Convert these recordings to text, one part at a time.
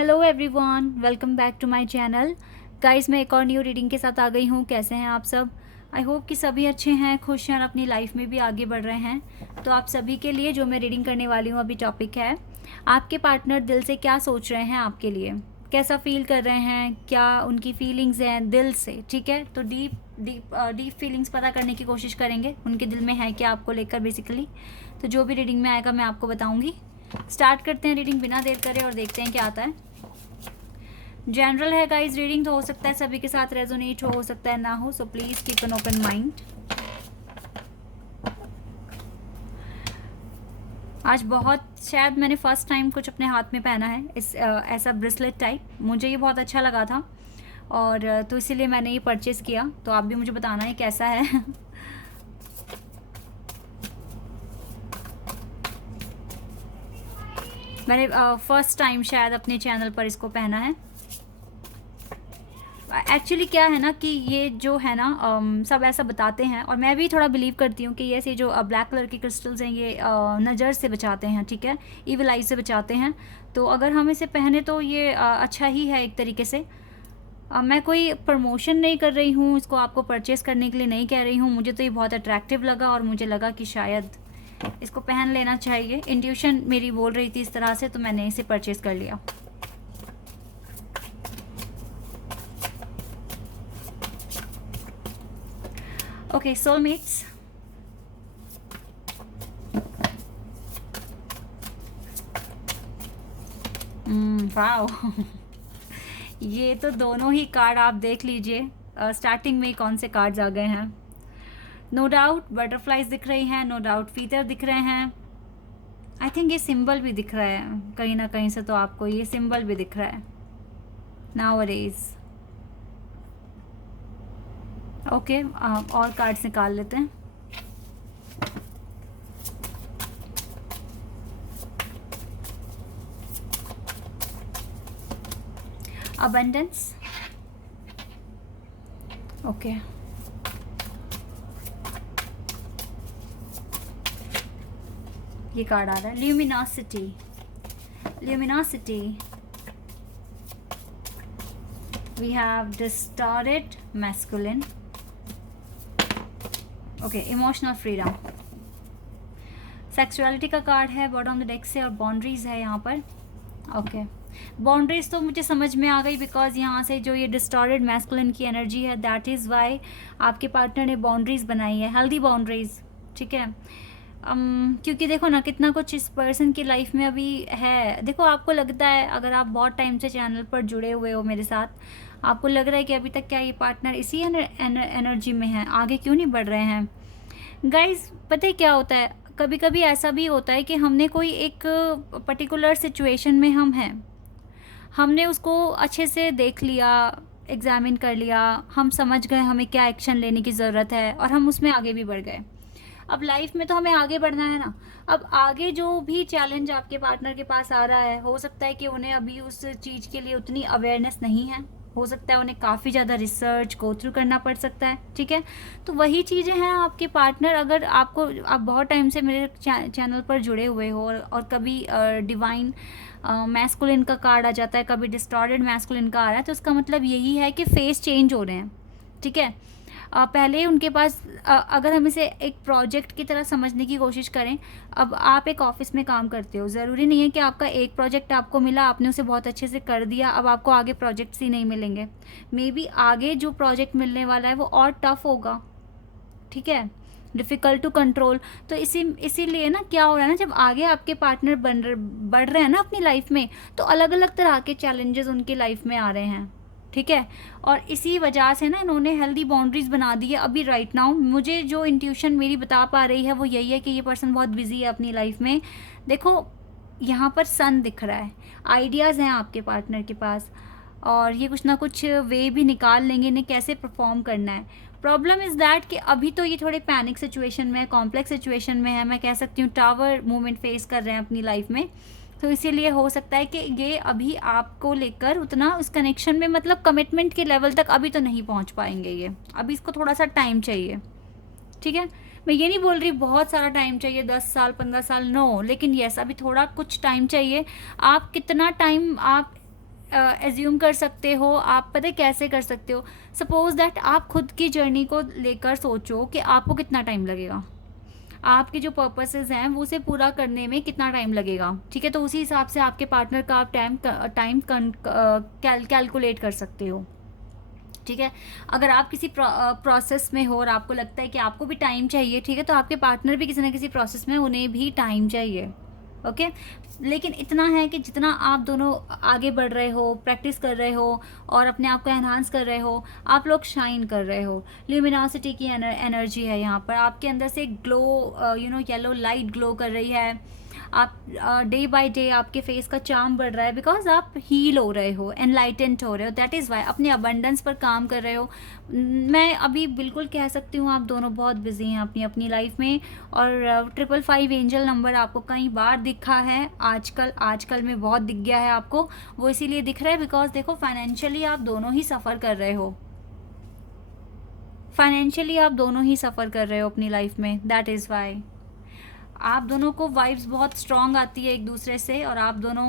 Hello everyone, welcome back to my channel. Guys, मैं एक और न्यू रीडिंग के साथ आ गई हूँ। कैसे हैं आप सब? आई होप कि सभी अच्छे हैं, खुश हैं और अपनी लाइफ में भी आगे बढ़ रहे हैं। तो आप सभी के लिए जो मैं रीडिंग करने वाली हूँ अभी टॉपिक है, आपके पार्टनर दिल से क्या सोच रहे हैं आपके लिए, कैसा फील कर रहे हैं, क्या उनकी फीलिंग्स हैं दिल से। ठीक है, तो डीप फीलिंग्स पता करने की कोशिश करेंगे, उनके दिल में है क्या आपको लेकर बेसिकली। तो जो भी रीडिंग में आएगा मैं आपको बताऊंगी। स्टार्ट करते हैं रीडिंग बिना देर करे और देखते हैं क्या आता है। जनरल है गाइस रीडिंग, तो हो सकता है सभी के साथ रेजोनेट हो सकता है ना हो, so please keep an open mind. आज बहुत शायद मैंने फर्स्ट टाइम कुछ अपने हाथ में पहना है इस ऐसा ब्रेसलेट टाइप। मुझे ये बहुत अच्छा लगा था और तो इसीलिए मैंने ये परचेज़ किया। तो आप भी मुझे बताना है कैसा है। मैंने फर्स्ट टाइम शायद अपने चैनल पर इसको पहना है। एक्चुअली क्या है ना कि ये जो है ना सब ऐसा बताते हैं और मैं भी थोड़ा बिलीव करती हूँ कि ये जो ब्लैक कलर के क्रिस्टल्स हैं ये नज़र से बचाते हैं। ठीक है, ईविल आई से बचाते हैं। तो अगर हम इसे पहने तो ये अच्छा ही है एक तरीके से। मैं कोई प्रमोशन नहीं कर रही हूँ, इसको आपको परचेज़ करने के लिए नहीं कह रही हूँ। मुझे तो ये बहुत अट्रैक्टिव लगा और मुझे लगा कि शायद इसको पहन लेना चाहिए। इंट्यूशन मेरी बोल रही थी इस तरह से, तो मैंने इसे परचेज़ कर लिया। Okay, soulmates. वाओ। ये तो दोनों ही कार्ड आप देख लीजिए, स्टार्टिंग में ही कौन से कार्ड्स आ गए हैं। नो डाउट बटरफ्लाइज दिख रही हैं, नो डाउट फीदर दिख रहे हैं। आई थिंक ये सिंबल भी दिख रहा है कहीं ना कहीं से, तो आपको ये सिंबल भी दिख रहा है नाउअडेज। ओके, और कार्ड्स निकाल लेते हैं। अबंडेंस। ओके, ये कार्ड आ रहा है luminosity. Luminosity, we have distorted masculine. Okay, emotional freedom. Sexuality का कार्ड है बॉटम ऑफ द डेक से और बाउंड्रीज है यहाँ पर। ओके, बाउंड्रीज तो मुझे समझ में आ गई बिकॉज यहाँ से जो ये डिस्टॉर्टेड मैस्कुलिन की एनर्जी है, दैट इज़ वाई आपके पार्टनर ने बाउंड्रीज बनाई है, हेल्दी बाउंड्रीज। ठीक है, क्योंकि देखो ना कितना कुछ इस पर्सन की लाइफ में अभी है। देखो, आपको लगता है अगर आप बहुत टाइम से चैनल पर जुड़े हुए हो मेरे साथ, आपको लग रहा है कि अभी तक क्या ये पार्टनर इसी एनर्जी में है, आगे क्यों नहीं बढ़ रहे हैं। गाइज, पता है क्या होता है, कभी कभी ऐसा भी होता है कि हमने कोई एक पर्टिकुलर सिचुएशन में हम हैं, हमने उसको अच्छे से देख लिया, एग्जामिन कर लिया, हम समझ गए हमें क्या एक्शन लेने की ज़रूरत है और हम उसमें आगे भी बढ़ गए। अब लाइफ में तो हमें आगे बढ़ना है ना। अब आगे जो भी चैलेंज आपके पार्टनर के पास आ रहा है, हो सकता है कि उन्हें अभी उस चीज़ के लिए उतनी अवेयरनेस नहीं है, हो सकता है उन्हें काफ़ी ज़्यादा रिसर्च गो थ्रू करना पड़ सकता है। ठीक है, तो वही चीज़ें हैं आपके पार्टनर, अगर आप बहुत टाइम से मेरे चैनल पर जुड़े हुए हो और कभी डिवाइन मैस्कुलिन का कार्ड आ जाता है, कभी डिस्टॉर्टेड मैस्कुलिन का आ रहा है, तो इसका मतलब यही है कि फेस चेंज हो रहे हैं। ठीक है, पहले उनके पास अगर हम इसे एक प्रोजेक्ट की तरह समझने की कोशिश करें, अब आप एक ऑफिस में काम करते हो, ज़रूरी नहीं है कि आपका एक प्रोजेक्ट आपको मिला, आपने उसे बहुत अच्छे से कर दिया, अब आपको आगे प्रोजेक्ट्स ही नहीं मिलेंगे। मे बी आगे जो प्रोजेक्ट मिलने वाला है वो और टफ होगा। ठीक है, डिफ़िकल्ट टू कंट्रोल। तो इसीलिए ना क्या हो रहा है ना, जब आगे आपके पार्टनर बढ़ रहे हैं ना अपनी लाइफ में, तो अलग अलग तरह के चैलेंजेस उनकी लाइफ में आ रहे हैं। ठीक है, और इसी वजह से ना इन्होंने हेल्दी बाउंड्रीज बना दी है अभी राइट नाउ। मुझे जो इंट्यूशन मेरी बता पा रही है वो यही है कि ये पर्सन बहुत बिजी है अपनी लाइफ में। देखो, यहाँ पर सन दिख रहा है, आइडियाज़ हैं आपके पार्टनर के पास और ये कुछ ना कुछ वे भी निकाल लेंगे इन्हें कैसे परफॉर्म करना है। प्रॉब्लम इज़ दैट कि अभी तो ये थोड़े पैनिक सिचुएशन में है, कॉम्प्लेक्स सिचुएशन में है, मैं कह सकती हूँ टावर मूवमेंट फेस कर रहे हैं अपनी लाइफ में। तो इसीलिए हो सकता है कि ये अभी आपको लेकर उतना उस कनेक्शन में, मतलब कमिटमेंट के लेवल तक अभी तो नहीं पहुंच पाएंगे ये, अभी इसको थोड़ा सा टाइम चाहिए। ठीक है, मैं ये नहीं बोल रही बहुत सारा टाइम चाहिए, 10 साल 15 साल, नो, लेकिन यस अभी थोड़ा कुछ टाइम चाहिए। आप कितना टाइम आप एज्यूम कर सकते हो, आप पता है कैसे कर सकते हो, सपोज दैट आप खुद की जर्नी को लेकर सोचो कि आपको कितना टाइम लगेगा, आपके जो पर्पसेस हैं वो उसे पूरा करने में कितना टाइम लगेगा, ठीक है। तो उसी हिसाब से आपके पार्टनर का आप टाइम कैलकुलेट कर सकते हो, ठीक है। अगर आप किसी प्रोसेस में हो और आपको लगता है कि आपको भी टाइम चाहिए, ठीक है, तो आपके पार्टनर भी किसी ना किसी प्रोसेस में, उन्हें भी टाइम चाहिए, ओके। लेकिन इतना है कि जितना आप दोनों आगे बढ़ रहे हो, प्रैक्टिस कर रहे हो और अपने आप को एनहांस कर रहे हो, आप लोग शाइन कर रहे हो। ल्यूमिनोसिटी की एनर्जी है यहाँ पर, आपके अंदर से ग्लो, येलो लाइट ग्लो कर रही है। आप डे बाय डे आपके फेस का चार्म बढ़ रहा है, बिकॉज आप हील हो रहे हो, एनलाइटेंड हो रहे हो, दैट इज़ वाई अपने अबंडेंस पर काम कर रहे हो। मैं अभी बिल्कुल कह सकती हूँ आप दोनों बहुत बिजी हैं अपनी अपनी लाइफ में, और 555 एंजल नंबर आपको कई बार दिखा है, आजकल में बहुत दिख गया है आपको। वो इसीलिए दिख रहा है बिकॉज देखो फाइनेंशियली आप दोनों ही सफ़र कर रहे हो, फाइनेंशियली आप दोनों ही सफ़र कर रहे हो अपनी लाइफ में, दैट इज़ वाई आप दोनों को वाइब्स बहुत स्ट्रॉन्ग आती है एक दूसरे से, और आप दोनों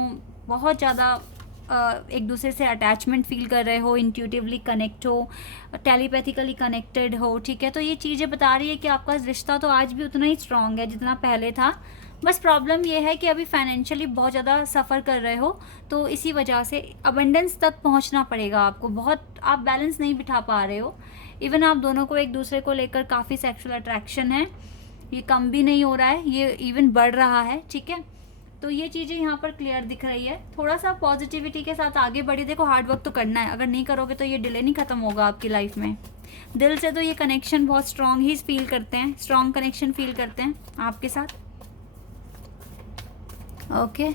बहुत ज़्यादा एक दूसरे से अटैचमेंट फील कर रहे हो, इंट्यूटिवली कनेक्ट हो, टेलीपैथिकली कनेक्टेड हो, ठीक है। तो ये चीज़ें बता रही है कि आपका रिश्ता तो आज भी उतना ही स्ट्रॉन्ग है जितना पहले था। बस प्रॉब्लम ये है कि अभी फाइनेंशियली बहुत ज़्यादा सफ़र कर रहे हो, तो इसी वजह से अबंडेंस तक पहुंचना पड़ेगा आपको। बहुत आप बैलेंस नहीं बिठा पा रहे हो। इवन आप दोनों को एक दूसरे को लेकर काफ़ी सेक्सुअल अट्रैक्शन है, ये कम भी नहीं हो रहा है, ये इवन बढ़ रहा है, ठीक है। तो ये चीज़ें यहाँ पर क्लियर दिख रही है। थोड़ा सा पॉजिटिविटी के साथ आगे बढ़ी, देखो हार्ड वर्क तो करना है, अगर नहीं करोगे तो ये डिले नहीं ख़त्म होगा आपकी लाइफ में। दिल से तो ये कनेक्शन बहुत स्ट्रॉन्ग ही फील करते हैं, स्ट्रॉन्ग कनेक्शन फील करते हैं आपके साथ, ओके।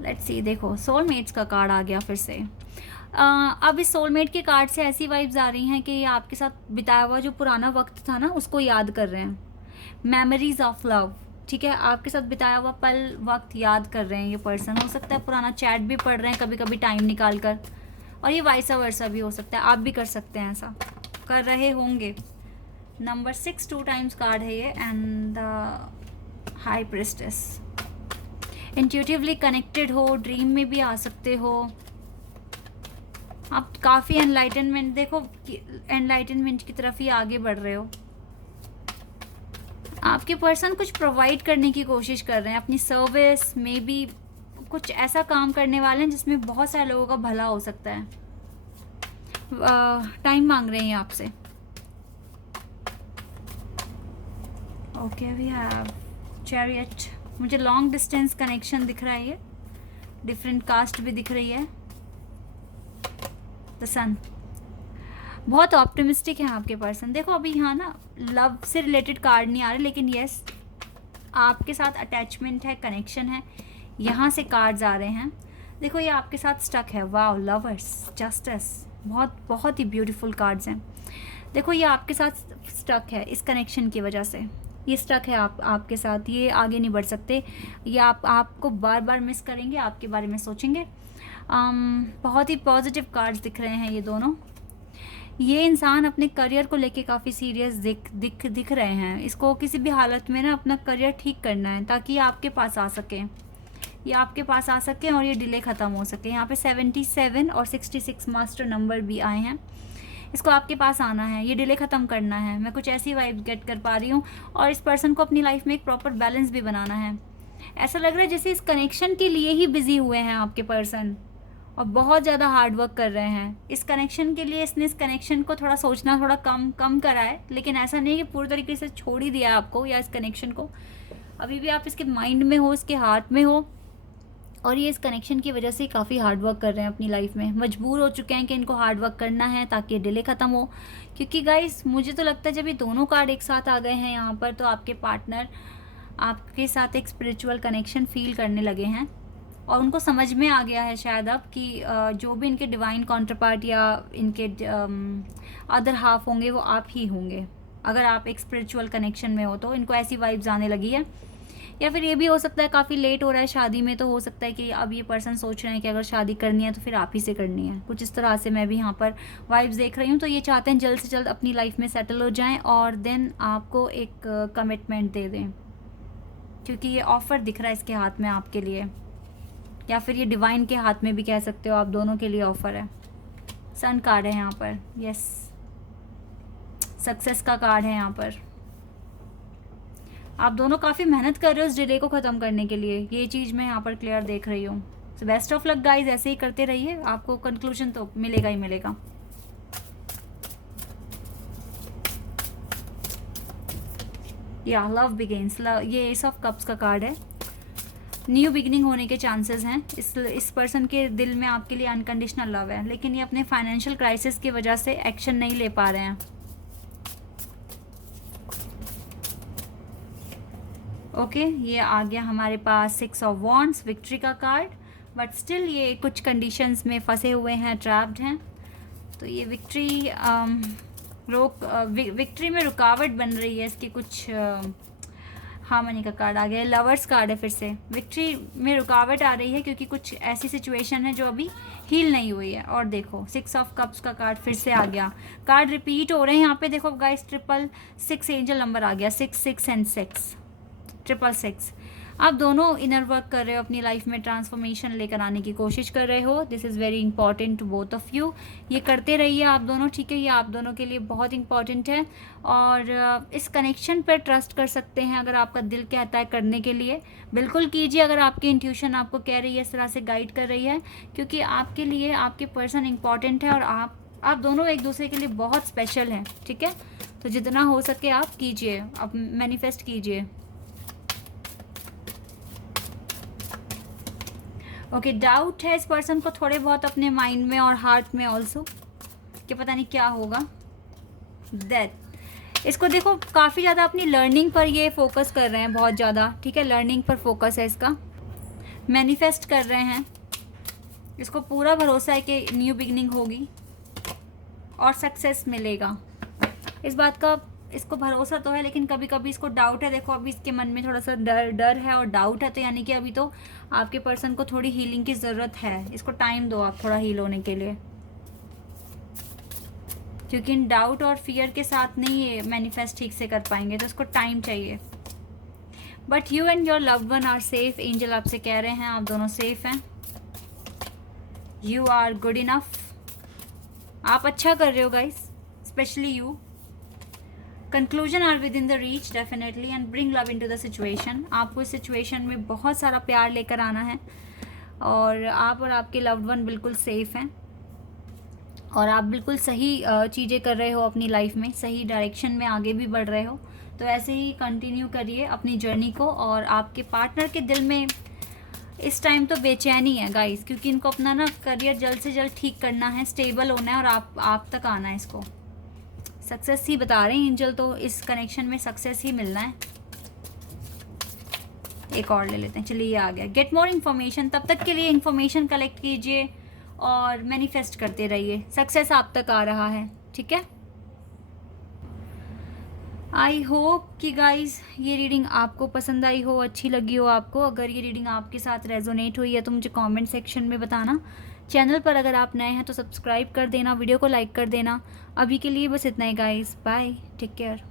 लेट्स सी, देखो सोलमेट्स का कार्ड आ गया फिर से। अब इस सोलमेट के कार्ड से ऐसी वाइब्स आ रही हैं कि ये आपके साथ बिताया हुआ जो पुराना वक्त था ना, उसको याद कर रहे हैं, मेमोरीज ऑफ लव, ठीक है। आपके साथ बिताया हुआ पल वक्त याद कर रहे हैं ये पर्सन, हो सकता है पुराना चैट भी पढ़ रहे हैं कभी कभी टाइम निकाल कर, और ये वाइसा वर्सा भी हो सकता है, आप भी कर सकते हैं, ऐसा कर रहे होंगे। नंबर 6 2 टाइम्स कार्ड है ये, and the high priestess. Intuitively connected हो, ड्रीम में भी आ सकते हो आप, काफ़ी एनलाइटनमेंट, देखो एनलाइटनमेंट की तरफ ही आगे बढ़ रहे हो। आपके पर्सन कुछ प्रोवाइड करने की कोशिश कर रहे हैं, अपनी सर्विस में भी कुछ ऐसा काम करने वाले हैं जिसमें बहुत सारे लोगों का भला हो सकता है। टाइम मांग रहे हैं आपसे, ओके। वी हैव चैरियट, मुझे लॉन्ग डिस्टेंस कनेक्शन दिख रहा है, ये डिफरेंट कास्ट भी दिख रही है। द सन, बहुत ऑप्टिमिस्टिक है आपके पर्सन। देखो अभी यहाँ ना लव से रिलेटेड कार्ड नहीं आ रहे, लेकिन यस आपके साथ अटैचमेंट है, कनेक्शन है, यहाँ से कार्ड्स आ रहे हैं। देखो ये आपके साथ स्टक है, वाओ, लवर्स, जस्टिस, बहुत बहुत ही ब्यूटीफुल कार्ड्स हैं। देखो ये आपके साथ स्टक है इस कनेक्शन की वजह से, ये स्टक है आपके साथ, ये आगे नहीं बढ़ सकते, ये आपको बार बार मिस करेंगे, आपके बारे में सोचेंगे। बहुत ही पॉजिटिव कार्ड्स दिख रहे हैं ये दोनों। ये इंसान अपने करियर को लेके काफ़ी सीरियस दिख रहे हैं, इसको किसी भी हालत में ना अपना करियर ठीक करना है ताकि ये आपके पास आ सके, ये आपके पास आ सके और ये डिले ख़त्म हो सके। यहाँ पे 77 और 66 मास्टर नंबर भी आए हैं, इसको आपके पास आना है, ये डिले ख़त्म करना है। मैं कुछ ऐसी वाइब गेट कर पा रही हूँ, और इस पर्सन को अपनी लाइफ में एक प्रॉपर बैलेंस भी बनाना है। ऐसा लग रहा है जैसे इस कनेक्शन के लिए ही बिजी हुए हैं आपके पर्सन, और बहुत ज़्यादा हार्ड वर्क कर रहे हैं इस कनेक्शन के लिए। इसने इस कनेक्शन को थोड़ा सोचना थोड़ा कम करा है, लेकिन ऐसा नहीं है कि पूरी तरीके से छोड़ ही दिया आपको या इस कनेक्शन को। अभी भी आप इसके माइंड में हो, इसके हार्ट में हो, और ये इस कनेक्शन की वजह से काफ़ी हार्ड वर्क कर रहे हैं अपनी लाइफ में, मजबूर हो चुके हैं कि इनको हार्ड वर्क करना है ताकि ये डिले ख़त्म हो। क्योंकि गाइस मुझे तो लगता है जब ये दोनों कार्ड एक साथ आ गए हैं यहाँ पर, तो आपके पार्टनर आपके साथ एक स्पिरिचुअल कनेक्शन फील करने लगे हैं, और उनको समझ में आ गया है शायद अब कि जो भी इनके डिवाइन काउंटरपार्ट या इनके अदर हाफ होंगे वो आप ही होंगे। अगर आप एक स्पिरिचुअल कनेक्शन में हो तो इनको ऐसी वाइब्स आने लगी है। या फिर ये भी हो सकता है काफ़ी लेट हो रहा है शादी में, तो हो सकता है कि अब ये पर्सन सोच रहे हैं कि अगर शादी करनी है तो फिर आप ही से करनी है, कुछ इस तरह से मैं भी यहाँ पर वाइब्स देख रही हूँ। तो ये चाहते हैं जल्द से जल्द अपनी लाइफ में सेटल हो जाएं और देन आपको एक कमिटमेंट दे दें, क्योंकि ये ऑफ़र दिख रहा है इसके हाथ में आपके लिए। या फिर ये डिवाइन के हाथ में भी कह सकते हो, आप दोनों के लिए ऑफर है। सन कार्ड है यहाँ पर, यस, सक्सेस का कार्ड है यहाँ पर। आप दोनों काफ़ी मेहनत कर रहे हो इस डिले को ख़त्म करने के लिए, ये चीज़ मैं यहाँ पर क्लियर देख रही हूँ। So best of luck guys, ऐसे ही करते रहिए, आपको कंक्लूजन तो मिलेगा ही मिलेगा। या लव बिगिंस, ये एस ऑफ कप्स का कार्ड है। न्यू बिगिनिंग होने के चांसेस हैं। इस पर्सन के दिल में आपके लिए अनकंडीशनल लव है, लेकिन ये अपने फाइनेंशियल क्राइसिस की वजह से एक्शन नहीं ले पा रहे हैं। ओके, ये आ गया हमारे पास 6 ऑफ वॉन्ड्स, विक्ट्री का कार्ड, बट स्टिल ये कुछ कंडीशंस में फंसे हुए हैं, ट्रैप्ड हैं। तो ये विक्ट्री विक्ट्री में रुकावट बन रही है, इसकी कुछ हार्मनी का कार्ड आ गया, लवर्स कार्ड है फिर से। विक्ट्री में रुकावट आ रही है क्योंकि कुछ ऐसी सिचुएशन है जो अभी हील नहीं हुई है। और देखो 6 ऑफ कप्स का कार्ड फिर से आ गया, कार्ड रिपीट हो रहे हैं यहाँ पे। देखो गाइस, 666 एंजल नंबर आ गया, 6 6 एंड 6 666। आप दोनों इनर वर्क कर रहे हो, अपनी लाइफ में ट्रांसफॉर्मेशन लेकर आने की कोशिश कर रहे हो। This is very important to both of you. ये करते रहिए आप दोनों, ठीक है, ये आप दोनों के लिए बहुत इंपॉर्टेंट है। और इस कनेक्शन पर ट्रस्ट कर सकते हैं, अगर आपका दिल कहता है करने के लिए बिल्कुल कीजिए। अगर आपकी इंट्यूशन आपको कह रही है, इस तरह से गाइड कर रही है, क्योंकि आपके लिए आपके पर्सन इंपॉर्टेंट है और आप दोनों एक दूसरे के लिए बहुत स्पेशल हैं, ठीक है। तो जितना हो सके आप कीजिए, आप मैनिफेस्ट कीजिए। ओके, डाउट है इस पर्सन को थोड़े बहुत अपने माइंड में और हार्ट में ऑल्सो, कि पता नहीं क्या होगा। डेथ, इसको देखो काफ़ी ज़्यादा अपनी लर्निंग पर ये फोकस कर रहे हैं, बहुत ज़्यादा, ठीक है, लर्निंग पर फोकस है इसका। मैनिफेस्ट कर रहे हैं, इसको पूरा भरोसा है कि न्यू बिगनिंग होगी और सक्सेस मिलेगा। इस बात का इसको भरोसा तो है, लेकिन कभी कभी इसको डाउट है। देखो अभी इसके मन में थोड़ा सा डर है और डाउट है, तो यानी कि अभी तो आपके पर्सन को थोड़ी हीलिंग की ज़रूरत है। इसको टाइम दो आप थोड़ा हील होने के लिए, क्योंकि इन डाउट और फियर के साथ नहीं ये मैनिफेस्ट ठीक से कर पाएंगे, तो इसको टाइम चाहिए। But you and your loved one are safe. Angel आपसे कह रहे हैं आप दोनों सेफ हैं। यू आर गुड इनफ, आप अच्छा कर रहे हो guys, specially you. Conclusion are within the reach definitely, and bring love into the situation. आपको इस सिचुएशन में बहुत सारा प्यार लेकर आना है, और आप और आपके लव्ड वन बिल्कुल सेफ हैं, और आप बिल्कुल सही चीज़ें कर रहे हो अपनी लाइफ में, सही डायरेक्शन में आगे भी बढ़ रहे हो। तो ऐसे ही कंटिन्यू करिए अपनी जर्नी को। और आपके पार्टनर के दिल में इस टाइम तो बेचैनी है गाइस, क्योंकि इनको अपना ना करियर जल्द से जल्द ठीक करना है, स्टेबल होना है, और आप तक आना है। इसको सक्सेस ही बता रहे हैं एंजल, तो इस कनेक्शन में सक्सेस ही मिलना है। एक और ले लेते हैं, चलिए ये आ गया, गेट मोर इन्फॉर्मेशन। तब तक के लिए इन्फॉर्मेशन कलेक्ट कीजिए और मैनिफेस्ट करते रहिए, सक्सेस आप तक आ रहा है, ठीक है। आई होप कि गाइज ये रीडिंग आपको पसंद आई हो, अच्छी लगी हो आपको। अगर ये रीडिंग आपके साथ रेजोनेट हुई है तो मुझे कमेंट सेक्शन में बताना। चैनल पर अगर आप नए हैं तो सब्सक्राइब कर देना, वीडियो को लाइक कर देना। अभी के लिए बस इतना ही गाइज, बाय, टेक केयर।